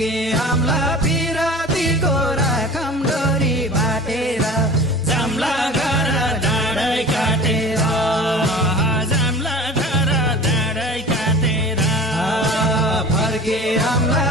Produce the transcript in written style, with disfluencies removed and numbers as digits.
फर्के हाम्रा पिरातीको राखम डोरी बाटेर जाम्ला घर डाँडै काटेर जाम्ला घर डाँडै काटेर फर्के हाम्रा